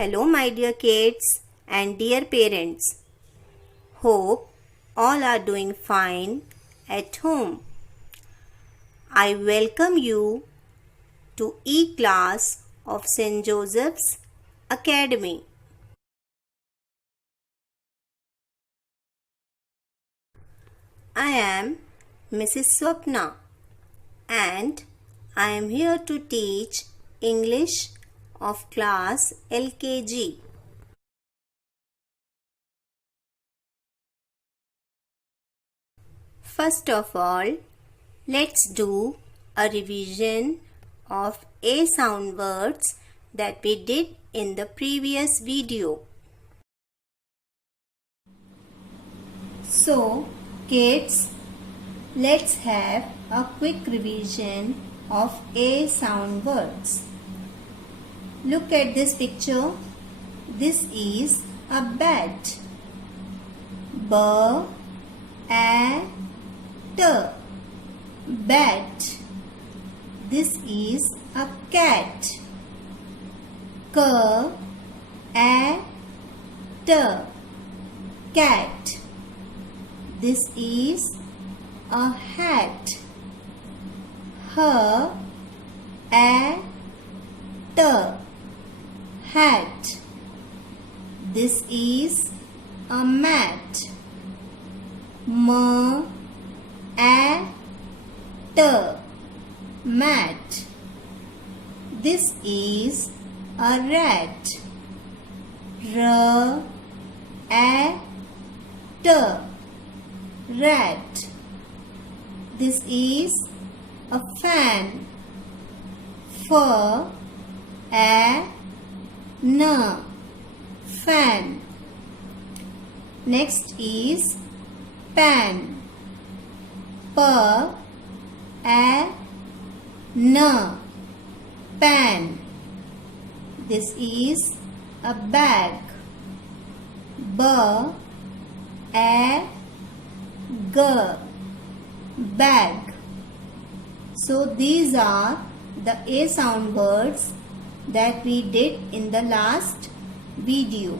Hello my dear kids and dear parents. Hope all are doing fine at home. I welcome you to E-class of St. Joseph's Academy. I am Mrs. Swapna and I am here to teach English of class LKG. First of all, let's do a revision of A sound words that we did in the previous video. So, kids, let's have a quick revision of A sound words. Look at this picture. This is a bat. B-A-T. Bat. This is a cat. K-A-T. Cat. This is a hat. H-A-T. Hat. This is a mat. M-A-T. Mat. This is a rat. R-A-T. Rat. This is a fan. F-A-N. Fan. Next is pan. P-A-N. Pan. This is a bag. B-A-G. Bag. So these are the A sound words that we did in the last video.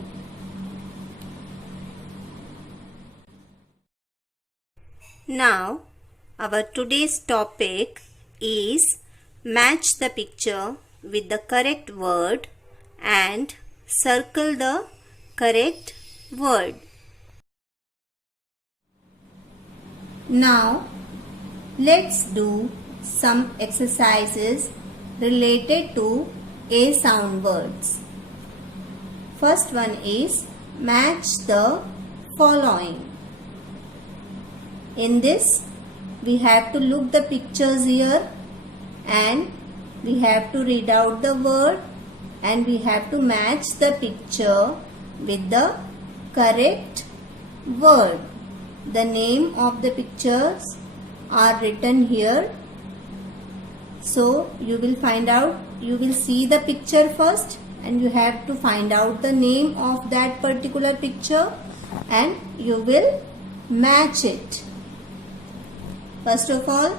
Now, our today's topic is match the picture with the correct word and circle the correct word. Now, let's do some exercises related to A sound words. First one is match the following. In this, we have to look the pictures here and we have to read out the word and we have to match the picture with the correct word. The name of the pictures are written here. So you will see the picture first and you have to find out the name of that particular picture and you will match it. First of all,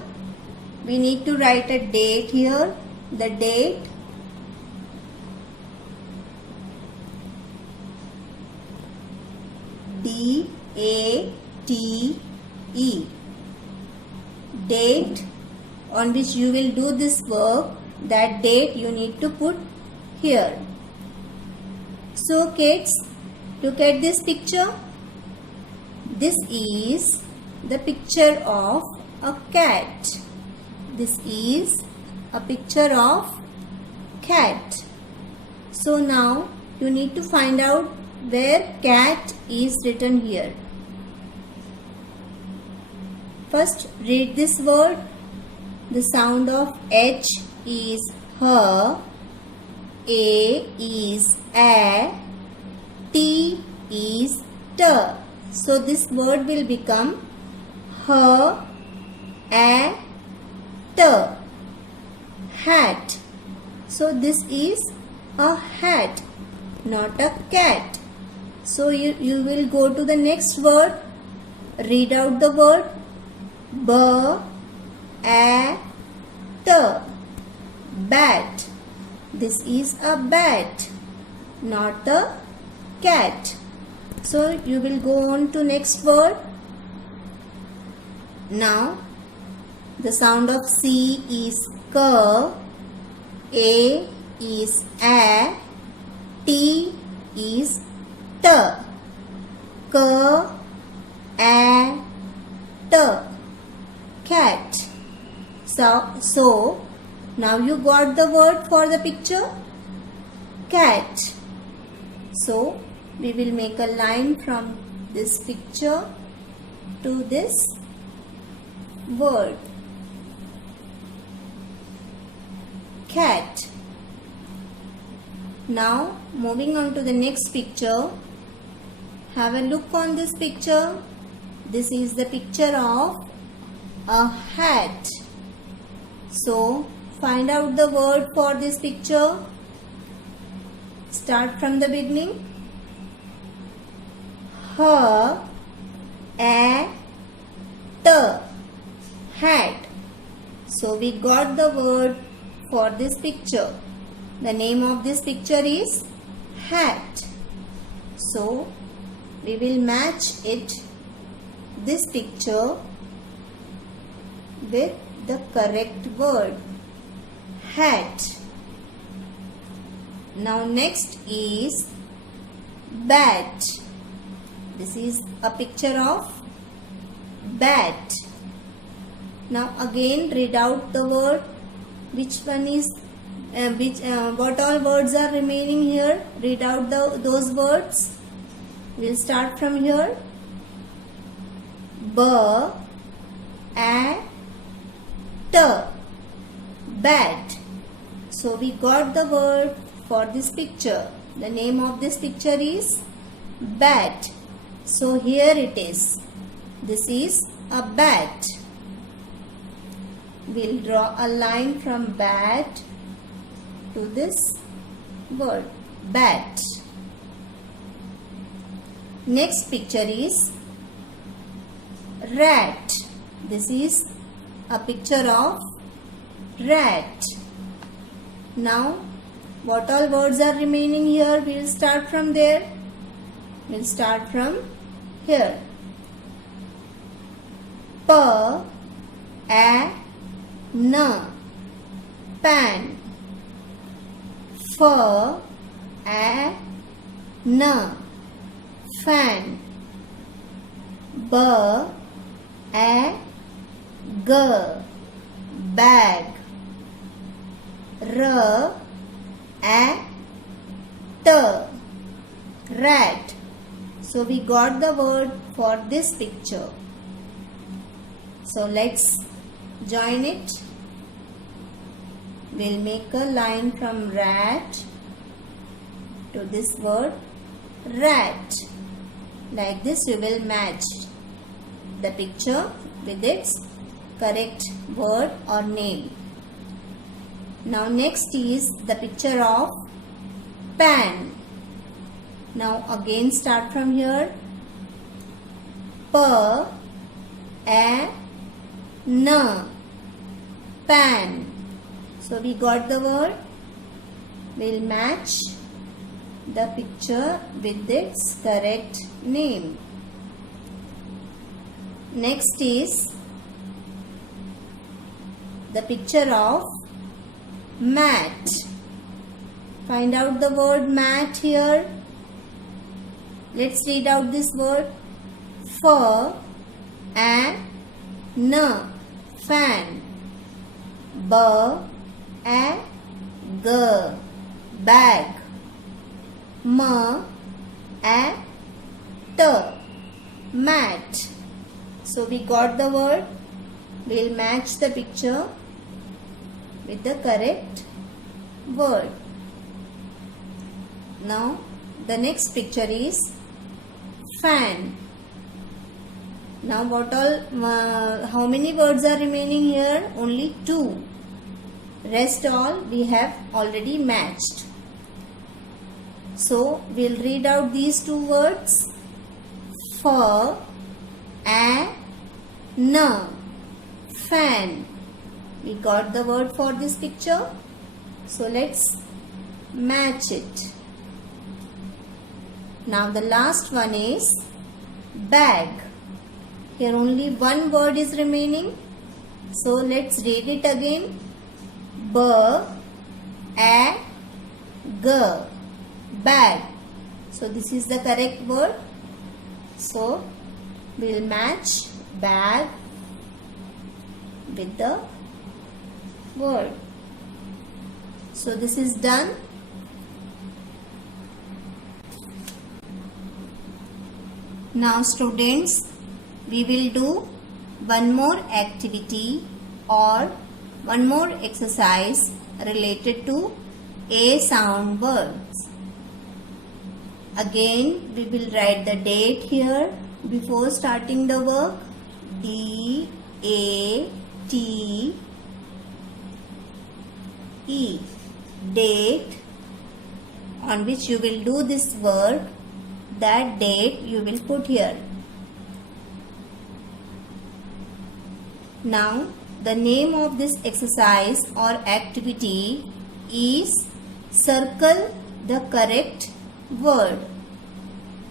we need to write a date here. The date. D-A-T-E. Date on which you will do this work. That date you need to put here. So kids, look at this picture. This is the picture of a cat. This is a picture of cat. So now you need to find out where cat is written here. First read this word. The sound of H is H, A is A, T is T. So this word will become H, A, T. Hat. So this is a hat, not a cat. So you will go to the next word. Read out the word. B-A-T. Bat. This is a bat. not the cat. So you will go on to next word. Now the sound of C is K, A is A, T is T. K, A, T. Cat. So now you got the word for the picture? Cat. So we will make a line from this picture to this word. Cat. Now moving on to the next picture. Have a look on this picture. This is the picture of a hat. So find out the word for this picture. Start from the beginning. H, A, T. Hat. So we got the word for this picture. The name of this picture is hat. So we will match this picture with the correct word, hat. Now next is bat. This is a picture of bat. Now again read out the word. Which one is what all words are remaining here? Read out those words. We'll start from here. B, A, T. Bat. So we got the word for this picture. The name of this picture is bat. So here it is. This is a bat. We'll draw a line from bat to this word, bat. Next picture is rat. This is a picture of rat. Now what all words are remaining here? We'll start from there. We'll start from here. P, A, N. Pan. F, A, N. Fan. B, A, G. Bag. R, A, T. Rat. So we got the word for this picture. So let's join it. We'll make a line from rat to this word rat. Like this we will match the picture with its correct word or name. Now next is the picture of pan. Now again start from here. P, A, N. Pan. So we got the word. We'll match the picture with its correct name. Next is the picture of mat. Find out the word mat here. Let's read out this word. F, A, N. Fan. B, A, G. Bag. M, A, T. Mat. So we got the word. We'll match the picture with the correct word. Now the next picture is fan. Now what all how many words are remaining here? Only 2. Rest all we have already matched. So we'll read out these 2 words. F, A, N. Fan. We got the word for this picture. So let's match it. Now the last one is bag. Here only one word is remaining. So let's read it again. B-A-G. Bag. So this is the correct word. So we will match bag with the word. So this is done. Now students, we will do one more activity or one more exercise related to A sound words. Again, we will write the date here before starting the work. D-A-T-E. Date on which you will do this work. That date you will put here. Now the name of this exercise or activity is circle the correct word.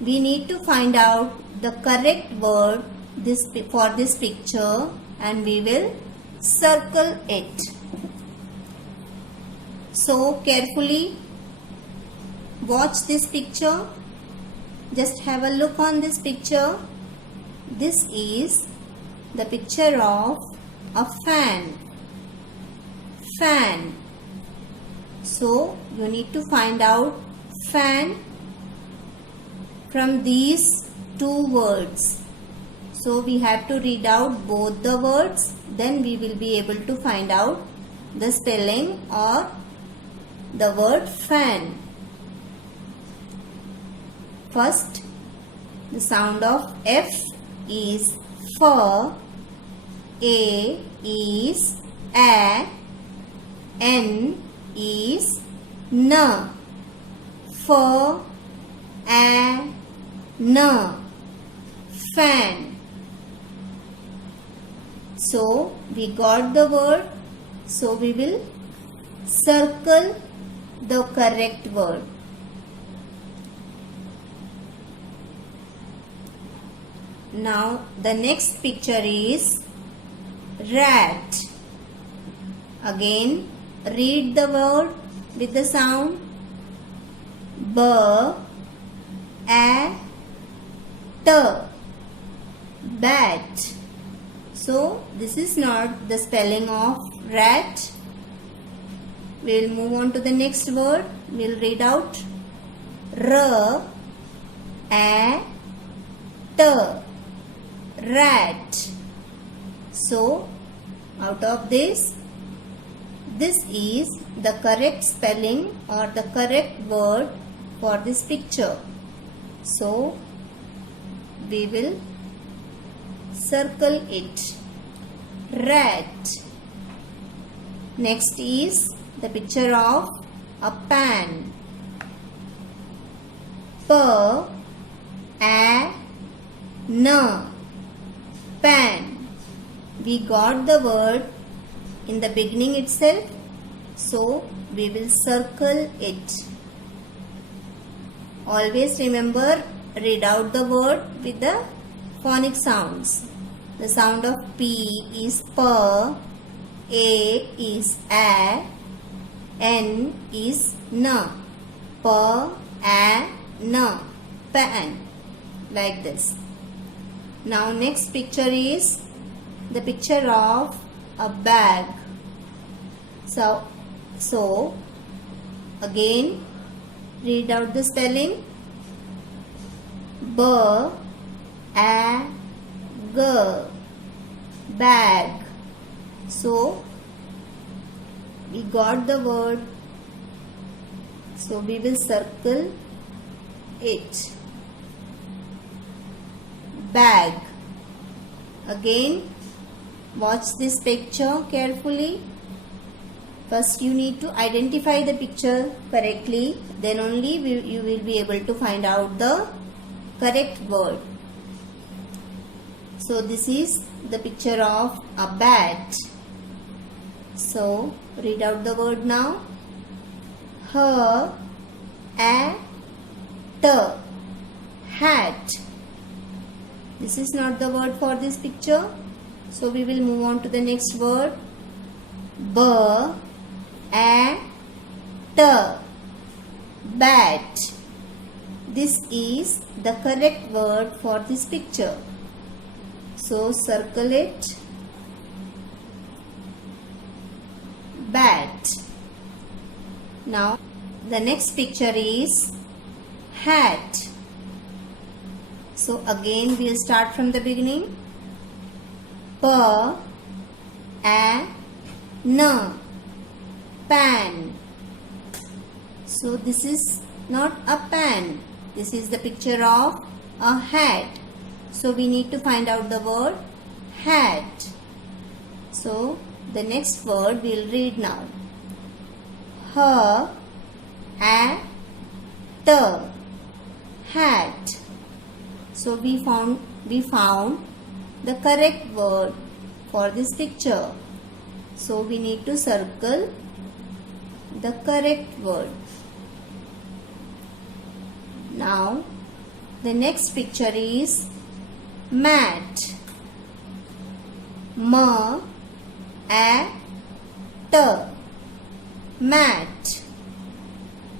We need to find out the correct word for this picture and we will circle it. So carefully watch this picture. Just have a look on this picture. This is the picture of a fan. Fan. So you need to find out fan from these two words. So we have to read out both the words. Then we will be able to find out the spelling or the word fan. First, the sound of F is F, A is A, N is N, F, A, N, fan. So, we got the word. So, we will circle the correct word. Now the next picture is rat. Again read the word with the sound B A T, bat. So this is not the spelling of rat. We will move on to the next word. We will read out R A T, rat. So out of this is the correct spelling or the correct word for this picture. So we will circle it, rat. Next is the picture of a pan. P A N, pan. We got the word in the beginning itself, so we will circle it. Always remember, read out the word with the phonic sounds. The sound of P is P, A is A, N is N, P A N, pan, like this. Now next picture is the picture of a bag. So again read out the spelling B A G, bag. So we got the word, so we will circle it, bag. Again watch this picture carefully. First you need to identify the picture correctly, then only you will be able to find out the correct word. So this is the picture of a bat. So read out the word now. H A T, hat. This is not the word for this picture. So we will move on to the next word. Bat. Bat. This is the correct word for this picture. So circle it. Bat. Now the next picture is hat. So again we'll start from the beginning. Pan. So this is not a pan. This is the picture of a hat. So we need to find out the word hat. So the next word we'll read now. Hat. So we found the correct word for this picture. So we need to circle the correct word. Now the next picture is mat. Mat.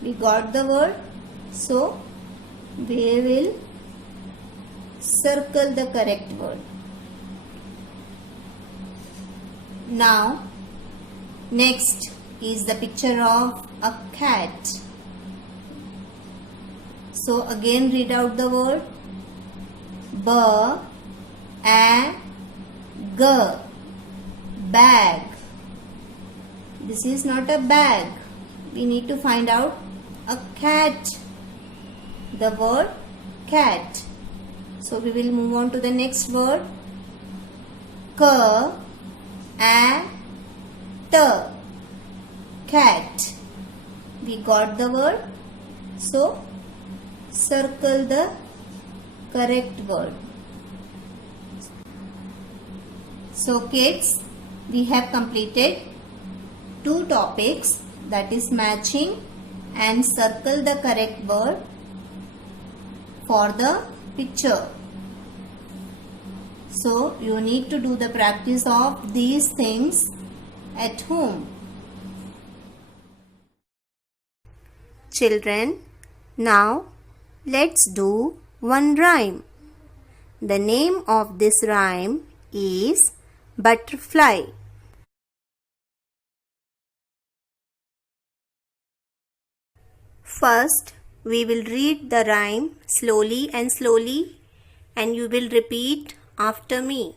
We got the word. So we will circle the correct word. Now next is the picture of a cat. So again read out the word. Bag. This is not a bag. We need to find out a cat. The word cat. So we will move on to the next word. Cat. We got the word. So circle the correct word. So kids, we have completed 2 topics, that is matching and circle the correct word for the picture. So you need to do the practice of these things at home. Children, now let's do one rhyme. The name of this rhyme is butterfly. First, we will read the rhyme slowly and you will repeat after me.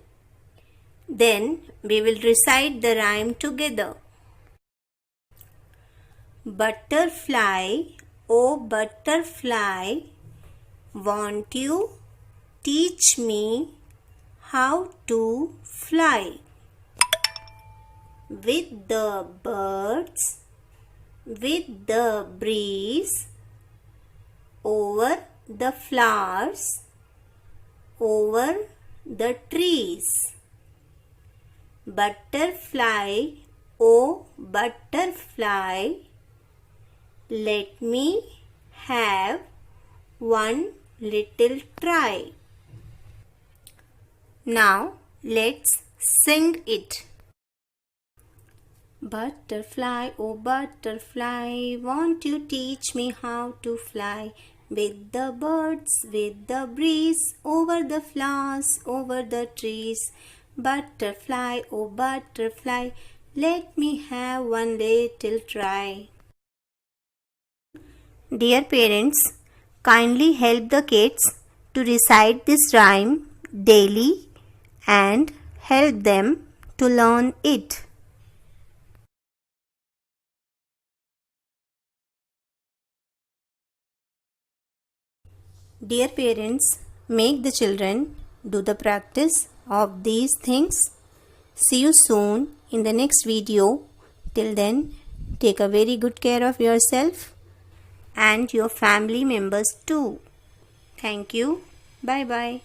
Then we will recite the rhyme together. Butterfly, oh butterfly, won't you teach me how to fly? With the birds, with the breeze, over the flowers, over the trees. Butterfly, oh butterfly, let me have one little try. Now let's sing it. Butterfly, oh butterfly, won't you teach me how to fly? With the birds, with the breeze, over the flowers, over the trees. Butterfly, oh butterfly, let me have one little try. Dear parents, kindly help the kids to recite this rhyme daily and help them to learn it. Dear parents, make the children do the practice of these things. See you soon in the next video. Till then, take a very good care of yourself and your family members too. Thank you. Bye bye.